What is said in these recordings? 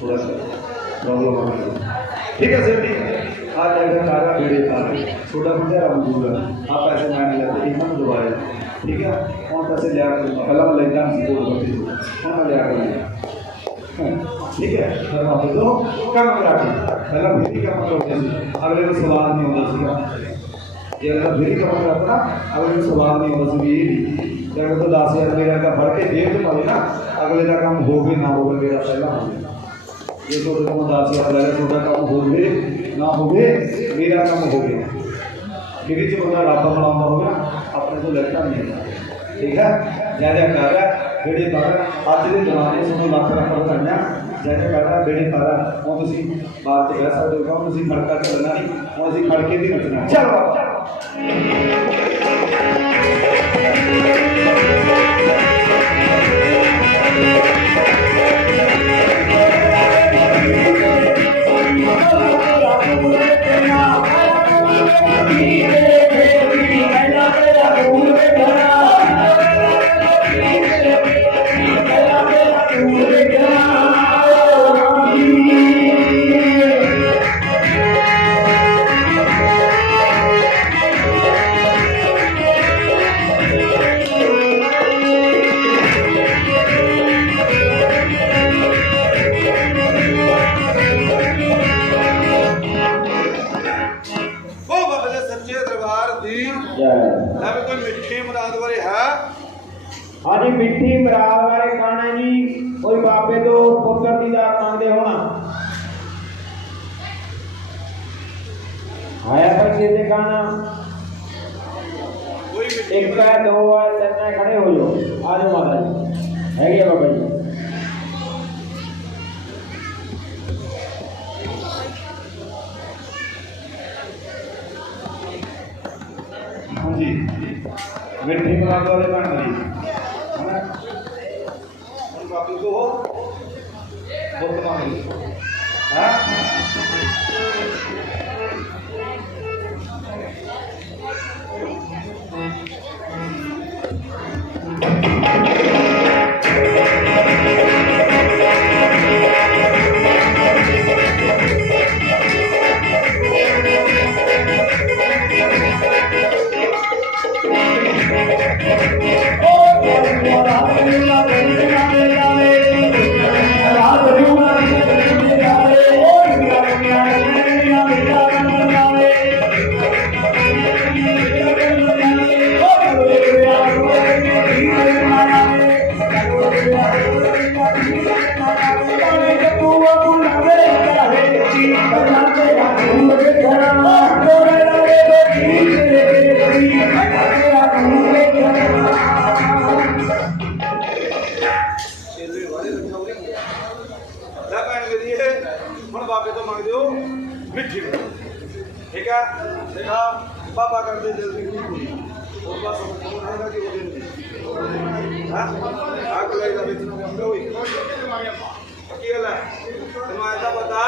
थोड़ा सा प्रॉब्लम आ गई ठीक है सर ठीक है। आ जाएगा सारा वीडियो का छोटा बच्चा मंजूर है। आप पैसे मैंने लेते इतना में दोबारा ठीक है? कौन पैसे लिया कर पहला मैं लेता हूँ दो बच्चे कौन मैं लिया कर ठीक है? फिर आप दो। काम करा के पहला फिर का मतलब कैसे अगले को सवाल नहीं होता सीगा ये अगर फिर का मतलब अपना अगले को सवाल नहीं होता सीगा ये भी तो दस हज़ार मेरा का भर के दे तो पाए ना। अगले का काम हो भी ना हो मेरा पहला हो गया। ये तो कम दासी अगर कम हो गए, ना हो गए, मेरा कम हो गया। फिर जो बंदा रापा बना होगा अपने को लगता नहीं ठीक है? जैसे कर बेड़े पर अज के जमाने सोने मत रखा करना जैसे कर बेड़े पर हम तुम बात से कह सकते हो हम तुम खड़का चलना नहीं हम अभी खड़के भी रखना चलो ਹਾਂਜੀ ਮਿੱਠੀ ਮਰਾਦ ਬਾਰੇ ਕਹਣਾ ਜੀ, ਕੋਈ ਬਾਬੇ ਤੋਂ ਪੁੱਤਰ ਦੀ ਦਾਤ ਮੰਗਦੇ ਹੋਣਾ। ਆਇਆ ਪਰ ਕਿਤੇ ਕਹਣਾ ਮਿੱਠੀ ਇੱਕ ਹੈ, ਦੋ ਹੈ, ਤਿੰਨ ਹੈ, ਖੜੇ ਹੋ ਜਾਓ। ਆ ਜਾਓ ਮਾਤਾ ਜੀ। ਹੈਗੇ ਆ ਬਾਬਾ ਜੀ। ਹਾਂਜੀ। ਮਿੱਠੀ ਮੁਰਾਦ ਵਾਲੇ ਬਣ ਗਈ Vamos lá, pintou. Vou tomar aí. Tá? ठीक है? देखा? पापा कर दे जल्दी है। आग लगेगा की गल तुम्हारा तो। पता?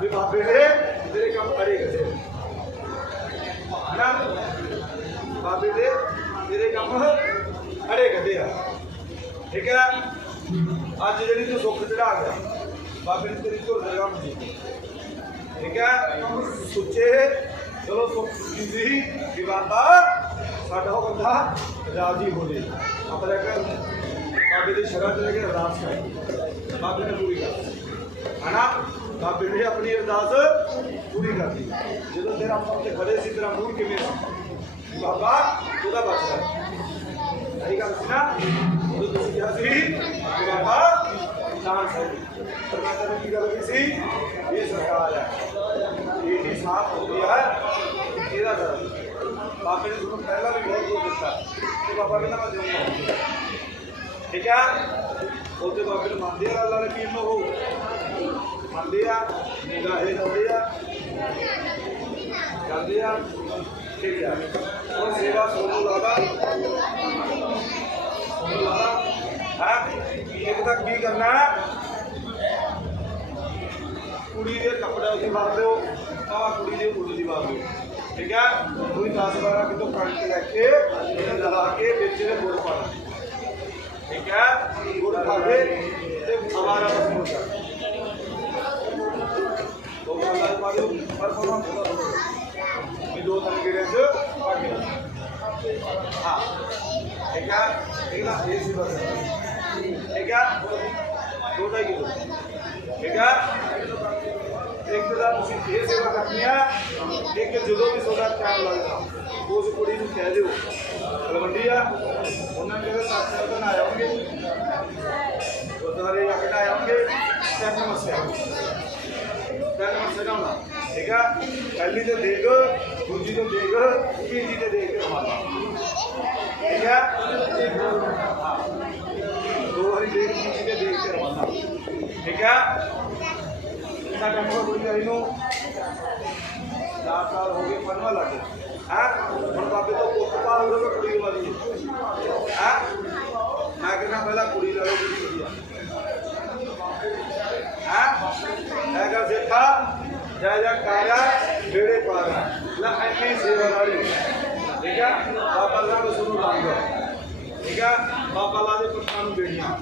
भी बापे रे तेरे काम करेगा ना बापे रे तेरे काम करेगा तेरा ठीक है? अज जी तू सुख चढ़ा गया। बाबे ने तेरी धुर जगह ਠੀਕ ਹੈ? ਸੁੱਚੇ, ਚਲੋ ਸੁੱਚੀ ਜੀ ਦੀਵਾਨਦਾਰ ਸਾਡਾ ਉਹ ਬੰਦਾ ਰਾਜੀ ਹੋ ਜੇ। ਆਪਣਾ ਕਰ ਬਾਬੇ ਦੀ ਸ਼ਰਨ ਲੈ ਕੇ ਅਰਦਾਸ ਕਰ ਬਾਬੇ ਨੇ ਪੂਰੀ ਕਰ ਹਨਾ? ਬਾਬੇ ਨੇ ਆਪਣੀ ਅਰਦਾਸ ਪੂਰੀ ਕਰਦੀ ਜਦੋਂ ਤੇਰਾ ਪੱਤੇ ਖੜੇ ਸੀ, ਤੇਰਾ ਮੂੰਹ ਕਿਵੇਂ ਸੀ? ਬਾਬਾ, ਉਹਦਾ ਬਖਸ਼ਾ ਠੀਕ ਹੈ ਨਾ? ਉਹ ਤੁਸੀਂ ਕਿਹਾ ਸੀ ਬਾਬਾ चांस ने पहला भी बहुत कुछ दिखा तो ठीक है। बोलते तो ने तीन लोगों मान दिया निगाहें कर ठीक है और सेवा सोनू लादा सोनू लादा ਇੱਕ ਤਾਂ ਕੀ ਕਰਨਾ ਕੁੜੀ ਦੇ ਕੱਪੜੇ ਉੱਤੇ ਬੰਨ ਦਿਓ ਆ ਕੁੜੀ ਦੇ ਉੱਤੇ ਦੀ ਬੰਨ ਦਿਓ ਠੀਕ ਹੈ ਕੋਈ 10 12 ਕਿਤੋਂ ਕੰਟ ਰੱਖ ਕੇ ਇਹਨੂੰ ਲਗਾ ਕੇ ਵਿੱਚ ਦੇ ਗੁੜ ਪਾਣਾ ਠੀਕ ਹੈ ਗੁੜ ਪਾ ਕੇ ਤੇ ਹਮਾਰਾ ਬਸ ਹੋ ਜਾਣਾ ਦੋ ਕੰਨ ਪਾ ਦਿਓ ਪਰ ਕੋਣ ਵੀ ਦੋ ਤਿੰਨ ਗੇੜੇ ਚ ਪਾ ਕੇ ਹਾਂ ਠੀਕ ਹੈ ਇਹ ਨਾ ਇਹ ਸੀ ਬਸ ਹੋਦਾ ਹੀ ਹੋਦਾ ਠੀਕ ਆ? ਇੱਕ ਤਾਂ ਤੁਸੀਂ ਇਹ ਸੇਵਾ ਕਰਨੀ ਆ, ਇੱਕ ਜਦੋਂ ਵੀ ਤੁਹਾਡਾ ਟਾਈਮ ਲੱਗਦਾ, ਉਸ ਕੁੜੀ ਨੂੰ ਕਹਿ ਦਿਓ। ਤਲਵੰਡੀ ਆ, ਉਹਨਾਂ ਨੇ ਕਿਹਾ ਸਾਥ ਸਾਥ ਨਾਲ ਆਉਂਗੇ ਗੁਰਦੁਆਰੇ ਜਾ ਕੇ ਆਉਂਗੇ ਤੈਨੂੰ ਮਸਿਆ। ਤੈਨੂੰ ਮਸਿਆ ਹੋਣਾ ਠੀਕ ਆ? ਪਹਿਲੀ ਤੇ ਦੇਖ, ਦੂਜੀ ਤੇ ਦੇਖ, ਤੀਜੀ ਤੇ ਦੇਖ। ਠੀਕ ਆ? ਠੀਕ ਆ? ਇੰਨਾ ਕੰਮ ਕੋਈ ਕਰੀ ਨੂੰ। ਚਾਰ ਸਾਲ ਹੋ ਗਏ ਪਨਵਾ ਲੱਗ ਹਾਂ? ਹੁਣ ਬਾਬੇ ਤੋਂ ਪੁੱਤ ਪਾਲ ਹੋ ਗਿਆ ਕੁੜੀ ਵਾਲੀ ਹਾਂ। ਮੈਂ ਕਹਿੰਦਾ ਪਹਿਲਾਂ ਕੁੜੀ ਲੈ ਲਓ ਕੁੜੀ ਵਧੀਆ ਹਾਂ। ਮੈਂ ਕਹਾਂ ਜਾ ਜਾ, ਕਾਰਾ ਬੇੜੇ ਪਾਰਾ। ਲੈ ਐਨੀ ਸੇਵਾ ਵਾਲੀ। ਠੀਕ ਆ? ਬਾਬਾ ਲਾ ਕੇ ਸੁਣੋ ਲਾਂਗਾ ਠੀਕ ਆ? ਬਾਬਾ ਲਾ ਦੇ ਪੁੱਤਾਂ ਨੂੰ ਦੇਣੀਆਂ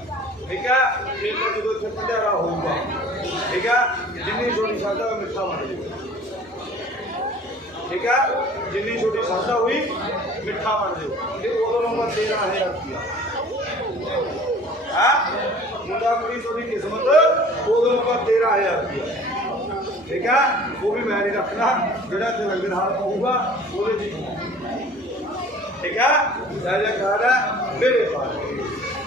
ਠੀਕ ਆ ਫਿਰ ਤਾਂ ਜਦੋਂ ਇੱਥੇ ਭੰਡਾਰਾ ਹੋਊਗਾ, ਠੀਕ ਆ ਜਿੰਨੀ ਛੋਟੀ ਸਾਦਾ ਮਿੱਠਾ ਬਣ ਜਾਊਗਾ। ਠੀਕ ਆ ਜਿੰਨੀ ਛੋਟੀ ਸਾਦਾ ਹੋਈ, ਮਿੱਠਾ ਬਣ ਜਾਊ। ਤੇ ਉਦੋਂ ਨੰਬਰ 13000 ਰੁਪਇਆ ਹਾਂ? ਮੁੰਡਾ ਕੁੜੀ ਤੁਹਾਡੀ ਕਿਸਮਤ, ਉਦੋਂ ਨੰਬਰ 13000 ਰੁਪਇਆ ਠੀਕ ਆ ਉਹ ਵੀ ਮੈਂ ਨਹੀਂ ਰੱਖਣਾ, ਜਿਹੜਾ ਤੇ ਲੰਗਰ ਹਾਲ ਪਊਗਾ, ਉਹਦੇ ਜੀ ਠੀਕ ਆ ਜੈ ਜੈਕਾਰ ਹੈ ਮੇਰੇ ਪਾਸ।